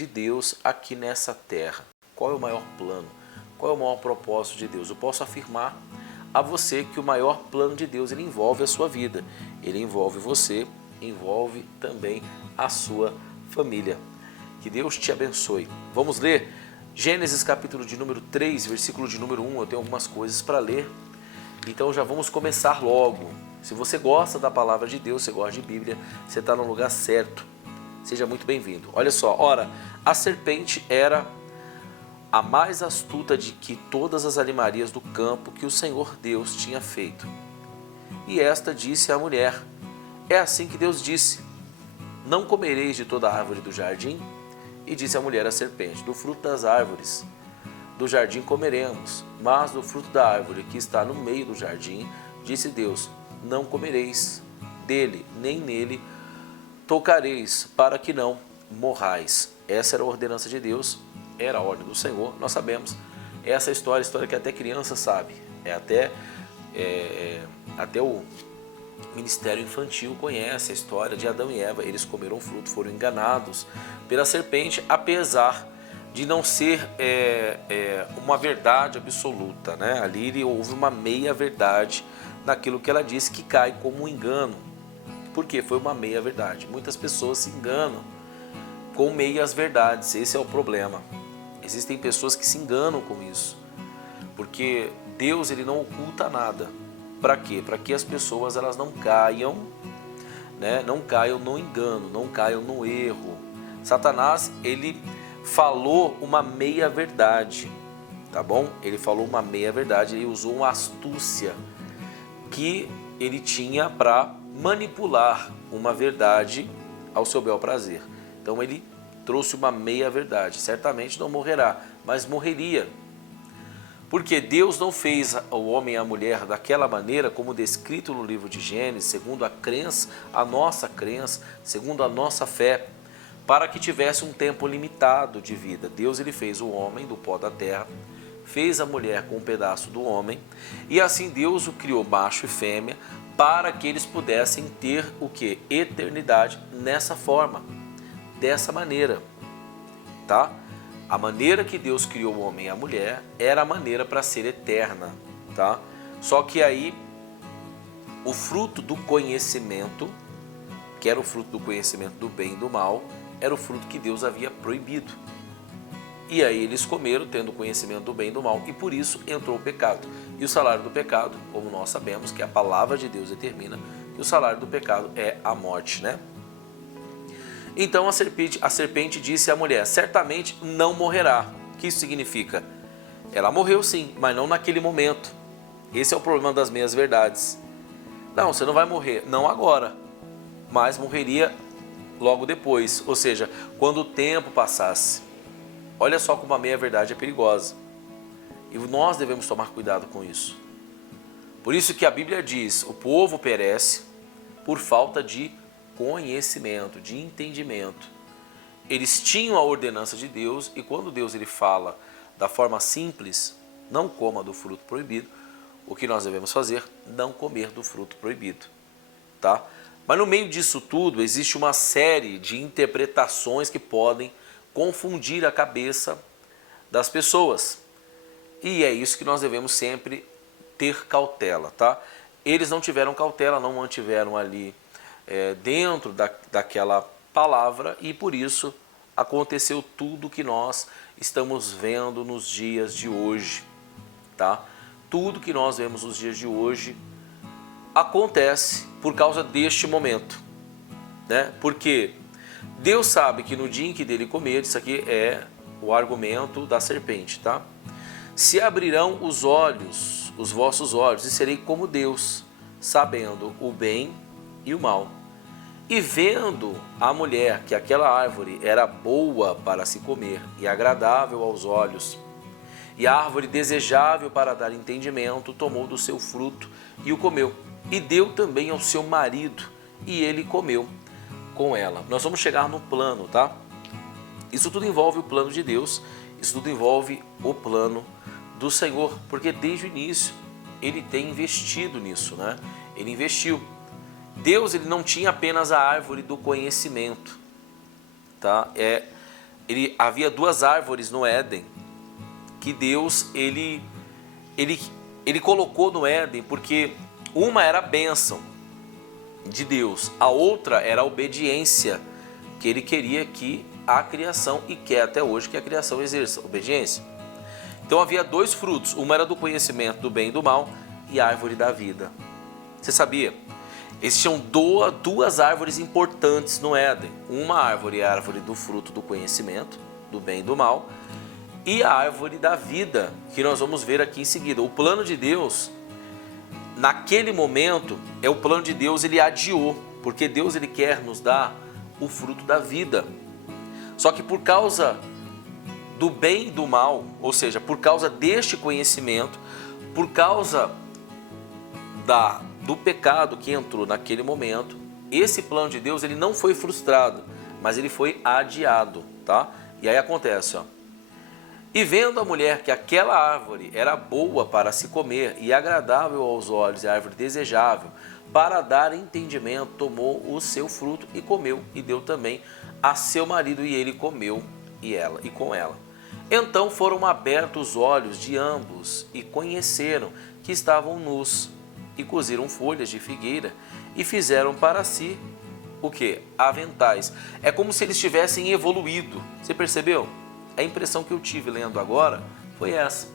de Deus aqui nessa terra? Qual é o maior plano? Qual é o maior propósito de Deus? Eu posso afirmar a você que o maior plano de Deus, ele envolve a sua vida, ele envolve você, envolve também a sua família. Que Deus te abençoe. Vamos ler Gênesis capítulo de número 3, versículo de número 1. Eu tenho algumas coisas para ler, então já vamos começar logo. Se você gosta da palavra de Deus, você gosta de Bíblia, você está no lugar certo. Seja muito bem-vindo. Olha só, ora, a serpente era a mais astuta de que todas as animarias do campo que o Senhor Deus tinha feito. E esta disse à mulher: é assim que Deus disse: não comereis de toda a árvore do jardim? E disse a mulher à serpente: do fruto das árvores do jardim comeremos, mas do fruto da árvore que está no meio do jardim, disse Deus: não comereis dele, nem nele tocareis, para que não morrais. Essa era a ordenança de Deus, era a ordem do Senhor. Nós sabemos essa história que até criança sabe, até o ministério infantil conhece a história de Adão e Eva. Eles comeram fruto, foram enganados pela serpente, apesar de não ser uma verdade absoluta, né? Ali houve uma meia verdade naquilo que ela disse, que cai como um engano. Porque foi uma meia verdade. Muitas pessoas se enganam com meias verdades, esse é o problema. Existem pessoas que se enganam com isso, porque Deus, ele não oculta nada. Para quê? Para que as pessoas elas não caiam, né? Não caiam no engano, não caiam no erro. Satanás, ele falou uma meia verdade, tá bom? Ele falou uma meia verdade, ele usou uma astúcia que ele tinha para manipular uma verdade ao seu bel prazer. Então ele trouxe uma meia verdade. Certamente não morrerá, mas morreria. Porque Deus não fez o homem e a mulher daquela maneira como descrito no livro de Gênesis, segundo a crença, a nossa crença, segundo a nossa fé, para que tivesse um tempo limitado de vida. Deus, ele fez o homem do pó da terra, fez a mulher com um pedaço do homem, e assim Deus o criou macho e fêmea, para que eles pudessem ter o que? Eternidade nessa forma, dessa maneira, tá? A maneira que Deus criou o homem e a mulher era a maneira para ser eterna, tá? Só que aí o fruto do conhecimento, que era o fruto do conhecimento do bem e do mal, era o fruto que Deus havia proibido. E aí eles comeram, tendo conhecimento do bem e do mal, e por isso entrou o pecado. E o salário do pecado, como nós sabemos, que a palavra de Deus determina, que o salário do pecado é a morte, né? Então a serpente disse à mulher: certamente não morrerá. O que isso significa? Ela morreu sim, mas não naquele momento. Esse é o problema das meias verdades. Não, você não vai morrer, não agora, mas morreria logo depois, ou seja, quando o tempo passasse. Olha só como a meia-verdade é perigosa. E nós devemos tomar cuidado com isso. Por isso que a Bíblia diz: o povo perece por falta de conhecimento, de entendimento. Eles tinham a ordenança de Deus, e quando Deus ele fala da forma simples, não coma do fruto proibido, o que nós devemos fazer? Não comer do fruto proibido, tá? Mas no meio disso tudo existe uma série de interpretações que podem confundir a cabeça das pessoas. E é isso que nós devemos sempre ter cautela, tá? Eles não tiveram cautela, não mantiveram ali dentro daquela palavra, e por isso aconteceu tudo que nós estamos vendo nos dias de hoje, tá? Tudo que nós vemos nos dias de hoje acontece por causa deste momento, né? Porque Deus sabe que no dia em que dele comer, isso aqui é o argumento da serpente, tá? Se abrirão os olhos, os vossos olhos, e serei como Deus, sabendo o bem e o mal. E vendo a mulher que aquela árvore era boa para se comer e agradável aos olhos, e a árvore desejável para dar entendimento, tomou do seu fruto e o comeu. E deu também ao seu marido, e ele comeu com ela. Nós vamos chegar no plano, tá? Isso tudo envolve o plano de Deus, isso tudo envolve o plano do Senhor, porque desde o início ele tem investido nisso, né? Ele investiu. Deus, ele não tinha apenas a árvore do conhecimento, tá? havia duas árvores no Éden que Deus ele colocou no Éden, porque uma era a bênção de Deus, a outra era a obediência que ele queria que a criação, e quer até hoje que a criação exerça obediência. Então havia dois frutos, uma era do conhecimento do bem e do mal e a árvore da vida. Você sabia? Existiam duas árvores importantes no Éden. Uma árvore é a árvore do fruto do conhecimento do bem e do mal, e a árvore da vida, que nós vamos ver aqui em seguida. O plano de Deus, naquele momento, o plano de Deus, ele adiou, porque Deus ele quer nos dar o fruto da vida. Só que por causa do bem e do mal, ou seja, por causa deste conhecimento, por causa do pecado que entrou naquele momento, esse plano de Deus ele não foi frustrado, mas ele foi adiado, tá? E aí acontece, ó. E vendo a mulher que aquela árvore era boa para se comer e agradável aos olhos, e árvore desejável para dar entendimento, tomou o seu fruto e comeu, e deu também a seu marido, e ele comeu e com ela. Então foram abertos os olhos de ambos e conheceram que estavam nus, e cozeram folhas de figueira e fizeram para si o quê? Aventais. É como se eles tivessem evoluído. Você percebeu? A impressão que eu tive lendo agora foi essa.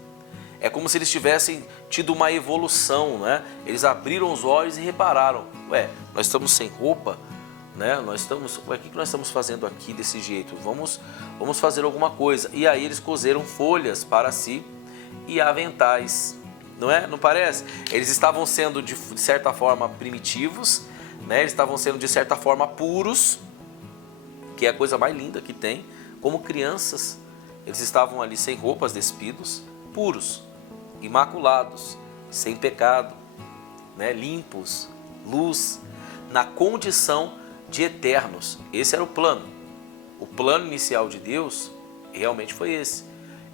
É como se eles tivessem tido uma evolução, né? Eles abriram os olhos e repararam: ué, nós estamos sem roupa, né? O que nós estamos fazendo aqui desse jeito? Vamos fazer alguma coisa. E aí eles cozeram folhas para si e aventais. Não é? Não parece? Eles estavam sendo de certa forma primitivos, né? Eles estavam sendo de certa forma puros, que é a coisa mais linda que tem. Como crianças, eles estavam ali sem roupas, despidos, puros, imaculados, sem pecado, né? Limpos, luz, na condição de eternos. Esse era o plano. O plano inicial de Deus realmente foi esse.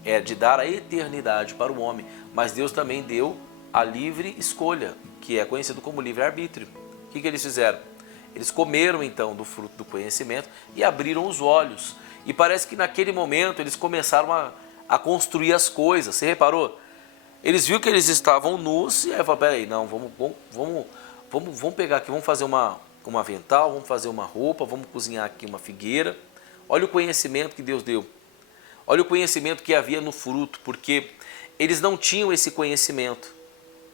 É de dar a eternidade para o homem. Mas Deus também deu a livre escolha, que é conhecido como livre-arbítrio. O que eles fizeram? Eles comeram então do fruto do conhecimento e abriram os olhos. E parece que naquele momento eles começaram a construir as coisas. Você reparou? Eles viram que eles estavam nus e aí falaram: peraí, não, vamos pegar aqui, vamos fazer um avental, vamos fazer uma roupa, vamos cozinhar aqui uma figueira. Olha o conhecimento que Deus deu. Olha o conhecimento que havia no fruto, porque eles não tinham esse conhecimento.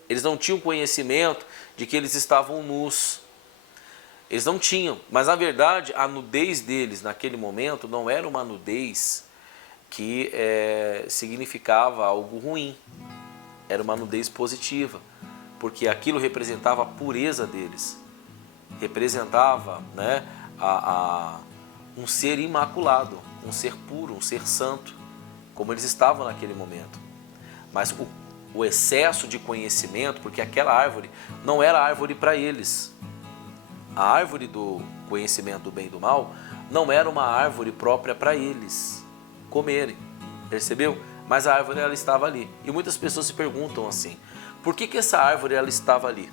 Eles não tinham conhecimento de que eles estavam nus. Eles não tinham, mas na verdade a nudez deles naquele momento não era uma nudez que significava algo ruim. Era uma nudez positiva, porque aquilo representava a pureza deles. Representava, né, um ser imaculado, um ser puro, um ser santo, como eles estavam naquele momento. Mas o excesso de conhecimento, porque aquela árvore não era árvore para eles. A árvore do conhecimento do bem e do mal não era uma árvore própria para eles comerem, percebeu? Mas a árvore ela estava ali. E muitas pessoas se perguntam assim: por que essa árvore ela estava ali?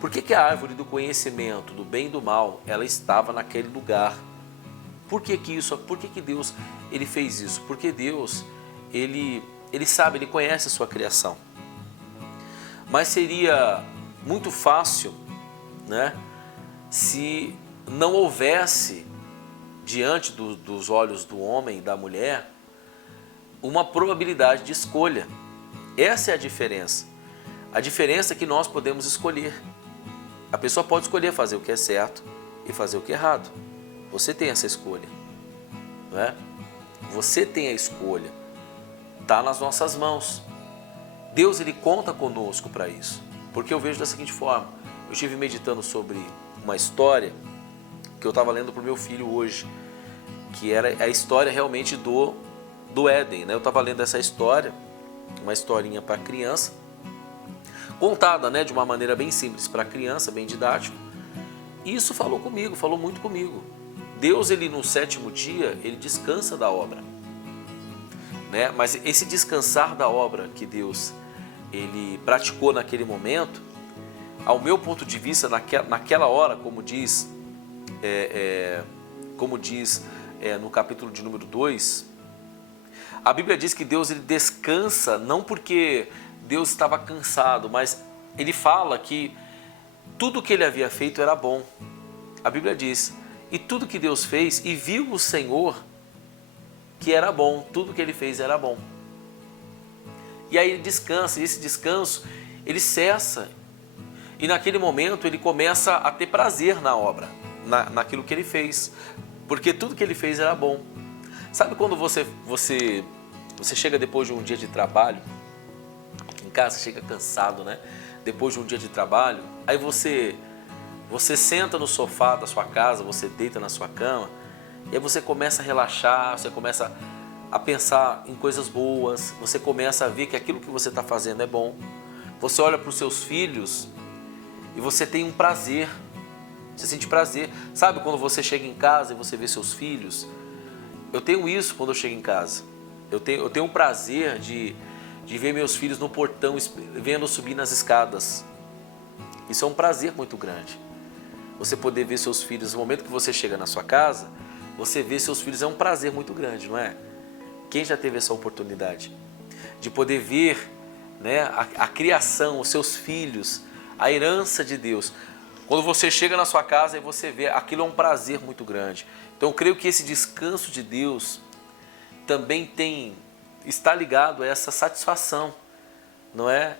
Por que a árvore do conhecimento do bem e do mal ela estava naquele lugar? Por que Deus ele fez isso? Porque Deus ele sabe, ele conhece a sua criação. Mas seria muito fácil, né, se não houvesse diante dos olhos do homem e da mulher uma probabilidade de escolha. Essa é a diferença. A diferença é que nós podemos escolher. A pessoa pode escolher fazer o que é certo e fazer o que é errado. Você tem essa escolha, não é? Você tem a escolha. Está nas nossas mãos. Deus ele conta conosco para isso. Porque eu vejo da seguinte forma: eu estive meditando sobre uma história que eu estava lendo para o meu filho hoje, que era a história realmente do Éden, né? Eu estava lendo essa história, uma historinha para criança, contada, né, de uma maneira bem simples para criança, bem didático. E isso falou muito comigo. Deus, ele no sétimo dia, ele descansa da obra, né? Mas esse descansar da obra que Deus ele praticou naquele momento, ao meu ponto de vista, naquela hora, como diz no capítulo de número 2, a Bíblia diz que Deus ele descansa, não porque Deus estava cansado, mas ele fala que tudo que ele havia feito era bom. A Bíblia diz, e tudo que Deus fez, e viu o Senhor que era bom, tudo que ele fez era bom. E aí ele descansa, e esse descanso, ele cessa. E naquele momento ele começa a ter prazer na obra, naquilo que ele fez, porque tudo que ele fez era bom. Sabe quando você chega depois de um dia de trabalho, em casa, chega cansado, né? Depois de um dia de trabalho, aí você senta no sofá da sua casa, você deita na sua cama, e aí você começa a relaxar, você começa a pensar em coisas boas, você começa a ver que aquilo que você está fazendo é bom. Você olha para os seus filhos e você tem um prazer, você sente prazer. Sabe quando você chega em casa e você vê seus filhos? Eu tenho isso quando eu chego em casa. Eu tenho o prazer de ver meus filhos no portão, vendo eu subir nas escadas. Isso é um prazer muito grande. Você poder ver seus filhos, no momento que você chega na sua casa, você vê seus filhos, é um prazer muito grande, não é? Quem já teve essa oportunidade de poder ver, né, a criação, os seus filhos, a herança de Deus? Quando você chega na sua casa e você vê, aquilo é um prazer muito grande. Então eu creio que esse descanso de Deus também está ligado a essa satisfação, não é?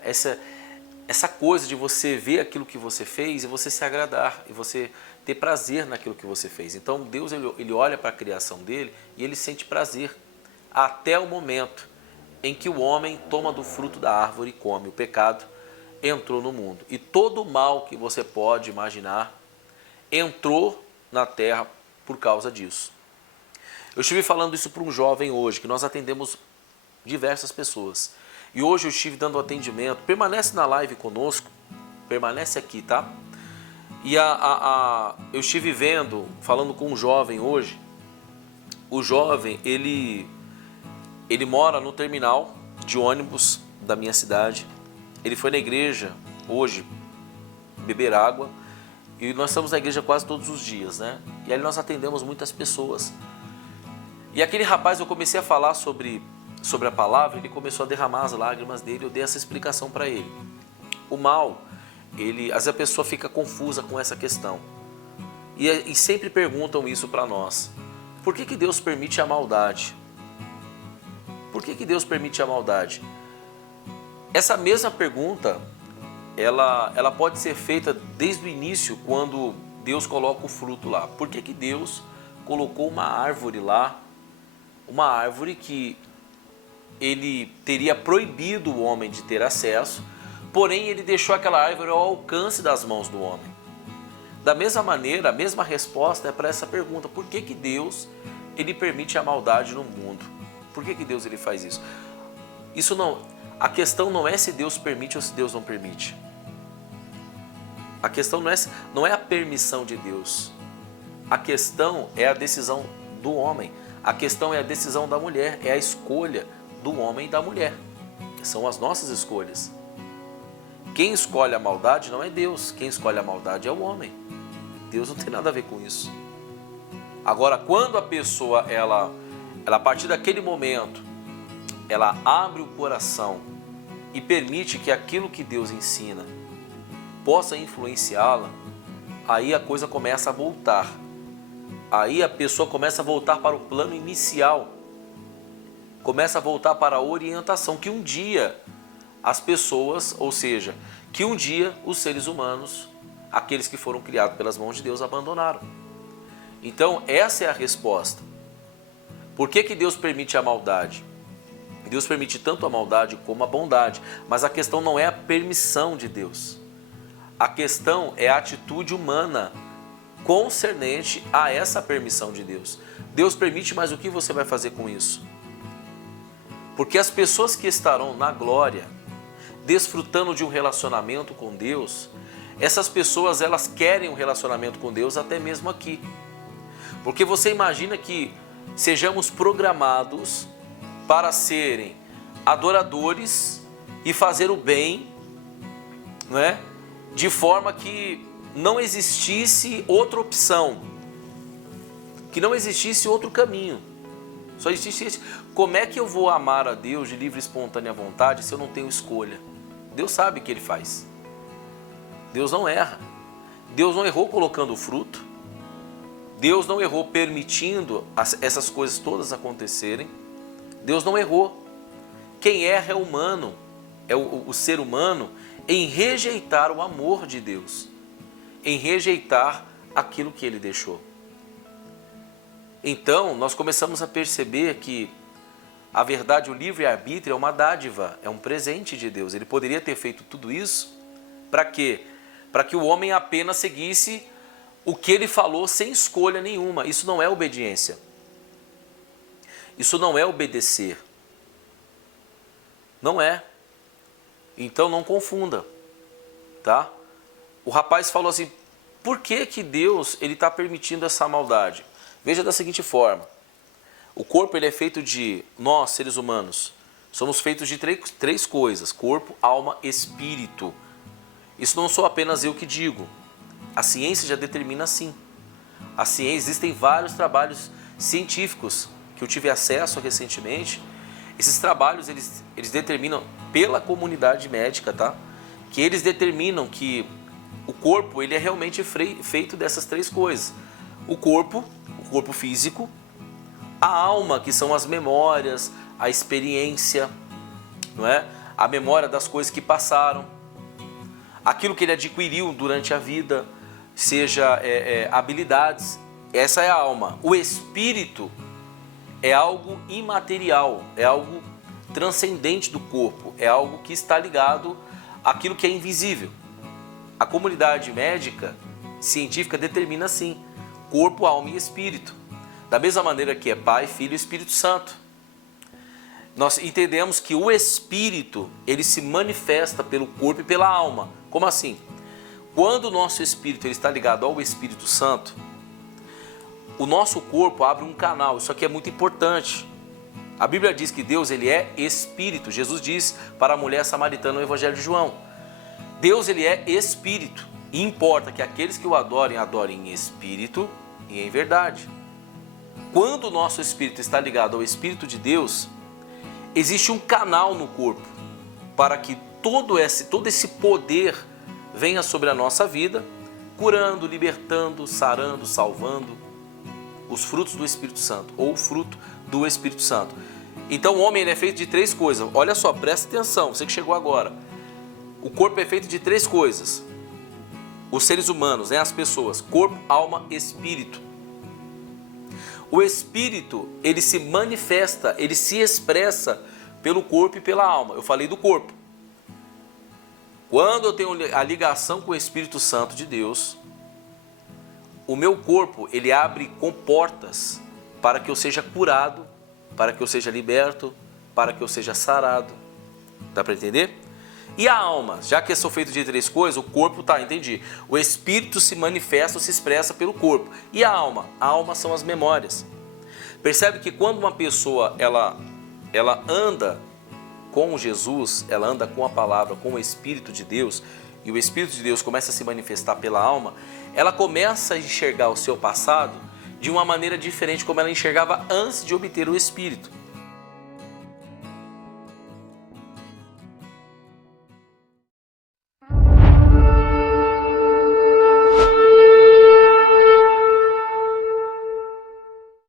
Essa coisa de você ver aquilo que você fez e você se agradar, e você ter prazer naquilo que você fez. Então Deus ele olha para a criação dele e ele sente prazer até o momento em que o homem toma do fruto da árvore e come. O pecado entrou no mundo. E todo o mal que você pode imaginar entrou na terra por causa disso. Eu estive falando isso para um jovem hoje, que nós atendemos diversas pessoas. E hoje eu estive dando atendimento. Permanece na live conosco, permanece aqui, tá? E eu estive falando com um jovem hoje. O jovem, ele mora no terminal de ônibus da minha cidade. Ele foi na igreja hoje beber água. E nós estamos na igreja quase todos os dias, né? E aí nós atendemos muitas pessoas. E aquele rapaz, eu comecei a falar sobre a palavra, ele começou a derramar as lágrimas dele, eu dei essa explicação para ele. O mal, às vezes a pessoa fica confusa com essa questão. E sempre perguntam isso para nós. Por que Deus permite a maldade? Por que Deus permite a maldade? Essa mesma pergunta, ela pode ser feita desde o início, quando Deus coloca o fruto lá. Por que Deus colocou uma árvore lá? Uma árvore que ele teria proibido o homem de ter acesso, porém ele deixou aquela árvore ao alcance das mãos do homem. Da mesma maneira, a mesma resposta é para essa pergunta: por que Deus ele permite a maldade no mundo? Por que Deus ele faz isso? A questão não é se Deus permite ou se Deus não permite. A questão não é a permissão de Deus. A questão é a decisão do homem. A questão é a decisão da mulher, é a escolha do homem e da mulher. São as nossas escolhas. Quem escolhe a maldade não é Deus, quem escolhe a maldade é o homem. Deus não tem nada a ver com isso. Agora, quando a pessoa, ela a partir daquele momento, ela abre o coração e permite que aquilo que Deus ensina possa influenciá-la, aí a coisa começa a voltar. Aí a pessoa começa a voltar para o plano inicial, começa a voltar para a orientação que um dia as pessoas, ou seja, que um dia os seres humanos, aqueles que foram criados pelas mãos de Deus, abandonaram. Então essa é a resposta. Por que Deus permite a maldade? Deus permite tanto a maldade como a bondade, mas a questão não é a permissão de Deus. A questão é a atitude humana concernente a essa permissão de Deus. Deus permite, mas o que você vai fazer com isso? Porque as pessoas que estarão na glória, desfrutando de um relacionamento com Deus, essas pessoas elas querem um relacionamento com Deus até mesmo aqui. Porque você imagina que sejamos programados para serem adoradores e fazer o bem, não é? De forma que não existisse outra opção. que não existisse outro caminho. Só existisse esse. Como é que eu vou amar a Deus de livre e espontânea vontade se eu não tenho escolha? Deus sabe o que Ele faz. Deus não erra. Deus não errou colocando o fruto. Deus não errou permitindo essas coisas todas acontecerem. Deus não errou. Quem erra é o humano, é o ser humano, em rejeitar o amor de Deus, em rejeitar aquilo que Ele deixou. Então, nós começamos a perceber que a verdade, o livre-arbítrio é uma dádiva, é um presente de Deus. Ele poderia ter feito tudo isso para quê? Para que o homem apenas seguisse o que Ele falou sem escolha nenhuma. Isso não é obediência. Isso não é obedecer. Não é. Então não confunda, tá? O rapaz falou assim, por que que Deus está permitindo essa maldade? Veja da seguinte forma, o corpo ele é feito de, nós seres humanos, somos feitos de três coisas, corpo, alma, espírito. Isso não sou apenas eu que digo, a ciência já determina assim. A ciência, existem vários trabalhos científicos que eu tive acesso recentemente. Esses trabalhos eles determinam pela comunidade médica, tá? Que eles determinam que o corpo ele é realmente feito dessas três coisas. O corpo físico, a alma, que são as memórias, a experiência, não é? A memória das coisas que passaram, aquilo que ele adquiriu durante a vida, seja habilidades, essa é a alma. O espírito é algo imaterial, é algo transcendente do corpo, é algo que está ligado àquilo que é invisível. A comunidade médica, científica, determina assim, corpo, alma e espírito. Da mesma maneira que é Pai, Filho e Espírito Santo. Nós entendemos que o espírito, ele se manifesta pelo corpo e pela alma. Como assim? Quando o nosso espírito ele está ligado ao Espírito Santo, o nosso corpo abre um canal. Isso aqui é muito importante. A Bíblia diz que Deus ele é espírito. Jesus diz para a mulher samaritana no Evangelho de João. Deus ele é espírito. E importa que aqueles que o adorem, adorem em espírito e em verdade. Quando o nosso espírito está ligado ao Espírito de Deus, existe um canal no corpo para que todo esse poder venha sobre a nossa vida, curando, libertando, sarando, salvando. Os frutos do Espírito Santo, ou o fruto do Espírito Santo. Então o homem ele é feito de três coisas. Olha só, presta atenção, você que chegou agora. O corpo é feito de três coisas. Os seres humanos, as pessoas, corpo, alma, espírito. O espírito, ele se manifesta, ele se expressa pelo corpo e pela alma. Eu falei do corpo. Quando eu tenho a ligação com o Espírito Santo de Deus, o meu corpo, ele abre comportas para que eu seja curado, para que eu seja liberto, para que eu seja sarado. Dá para entender? E a alma, já que eu sou feito de três coisas, o corpo, tá, entendi. O espírito se manifesta ou se expressa pelo corpo. E a alma? A alma são as memórias. Percebe que quando uma pessoa, ela anda com Jesus, ela anda com a palavra, com o Espírito de Deus, e o Espírito de Deus começa a se manifestar pela alma, ela começa a enxergar o seu passado de uma maneira diferente como ela enxergava antes de obter o Espírito.